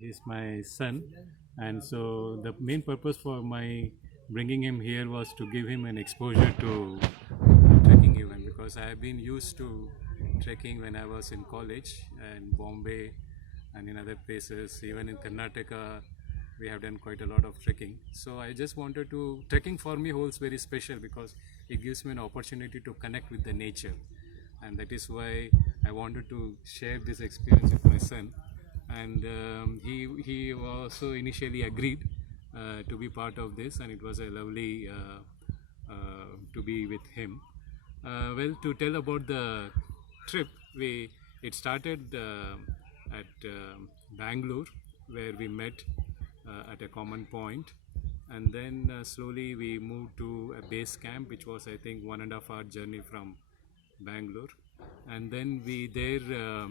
He's my son, and so the main purpose for my bringing him here was to give him an exposure to trekking even, because I have been used to trekking when I was in college and Bombay and in other places, even in Karnataka. We have done quite a lot of trekking. So I just wanted to, trekking for me holds very special because it gives me an opportunity to connect with the nature, and that is why I wanted to share this experience with my son. And he also initially agreed to be part of this, and it was a lovely to be with him. Well, to tell about the trip, we it started at Bangalore, where we met at a common point, and then slowly we moved to a base camp, which was, I think, 1.5 hour journey from Bangalore, and then we there.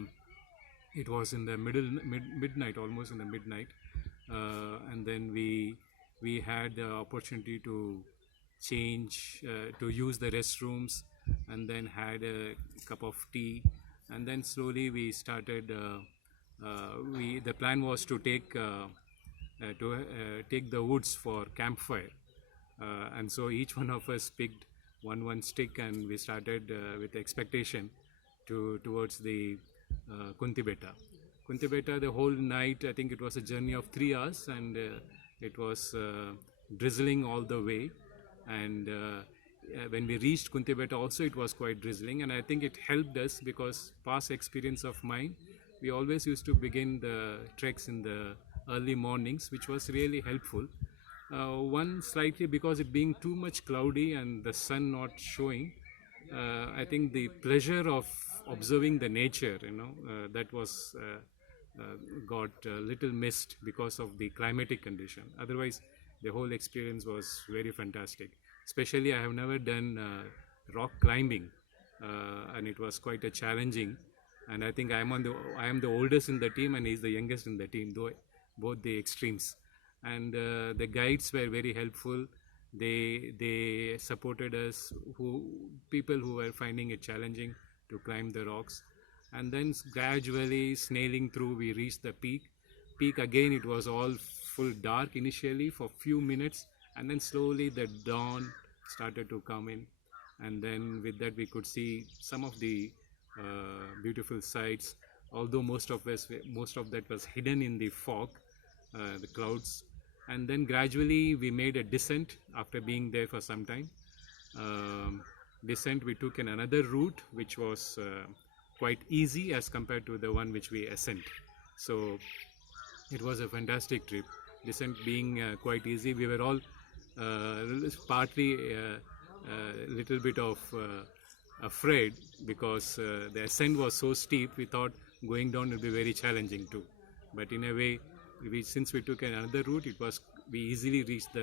It was in the midnight, almost in the midnight, and then we had the opportunity to change, to use the restrooms, and then had a cup of tea, and then slowly we started. We The plan was to take the woods for campfire, and so each one of us picked one stick, and we started with expectation towards the Kuntibetta. Kuntibetta, the whole night, I think it was a journey of 3 hours, and it was drizzling all the way. And when we reached Kuntibetta, also it was quite drizzling, and I think it helped us because past experience of mine, we always used to begin the treks in the early mornings, which was really helpful. One slightly, because it being too much cloudy and the sun not showing, I think the pleasure of observing the nature, that was got a little missed because of the climatic condition. Otherwise, the whole experience was very fantastic. Especially, I have never done rock climbing, and it was quite a challenging. And I think I am the oldest in the team, and he's the youngest in the team, though both the extremes. And the guides were very helpful. They supported us, people who were finding it challenging to climb the rocks, and then gradually snailing through, we reached the peak again. It was all full dark initially for few minutes, and then slowly the dawn started to come in, and then with that we could see some of the beautiful sights, although most of that was hidden in the fog, the clouds. And then gradually we made a descent after being there for some time. Descent, we took in another route which was quite easy as compared to the one which we ascent. So it was a fantastic trip. Descent being quite easy, we were all partly little bit of afraid because the ascent was so steep. We thought going down would be very challenging too, but in a way, since we took another route, we easily reached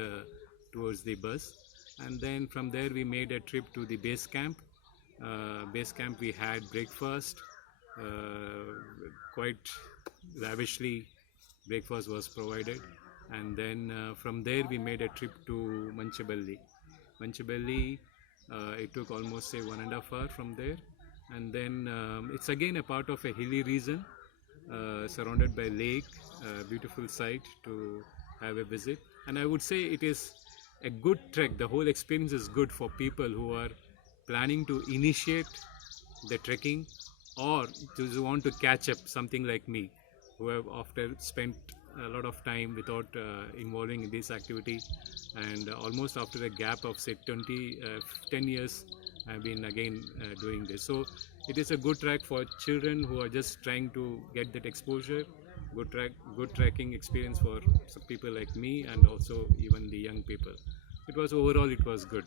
towards the bus. And then from there we made a trip to the base camp. We had breakfast, quite lavishly breakfast was provided, and then from there we made a trip to Manchanbele. It took almost, say, 1.5 hours from there, and then it's again a part of a hilly region, surrounded by lake, beautiful sight to have a visit. And I would say it is a good trek. The whole experience is good for people who are planning to initiate the trekking, or who want to catch up, something like me, who have after spent a lot of time without involving in this activity, and almost after a gap of, say, 10 years, I've been again doing this. So it is a good track for children who are just trying to get that exposure. Good trekking experience for some people like me, and also even the young people. It was good.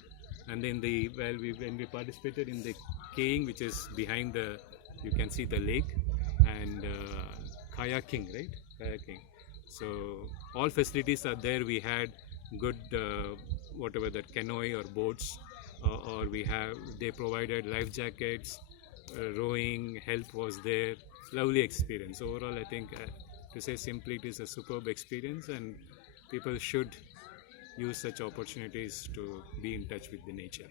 And then when we participated in the kayaking, which is behind you can see the lake, and kayaking, right? Kayaking. So all facilities are there. We had good whatever that canoe or boats, or they provided life jackets, rowing help was there. Lovely experience. Overall, I think, to say simply, it is a superb experience, and people should use such opportunities to be in touch with the nature.